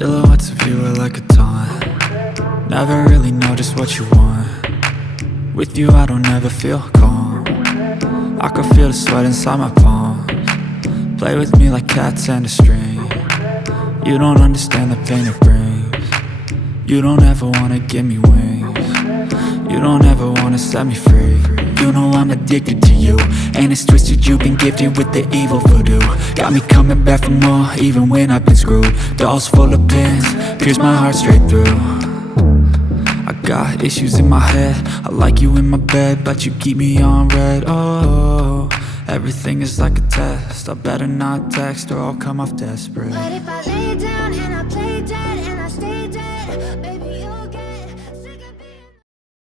Silhouettes of you are like a taunt. Never really know just what you want. With you I don't ever feel calm. I can feel the sweat inside my palms. Play with me like cats and a string. You don't understand the pain it brings. You don't ever wanna give me wings. You don't ever wanna set me free. You know I'm addicted to you, and it's twisted, you've been gifted with the evil voodoo. Got me coming back for more, even when I've been screwed. Dolls full of pins, pierce my heart straight through. I got issues in my head, I like you in my bed, but you keep me on red. Oh, everything is like a test, I better not text or I'll come off desperate. But if I lay down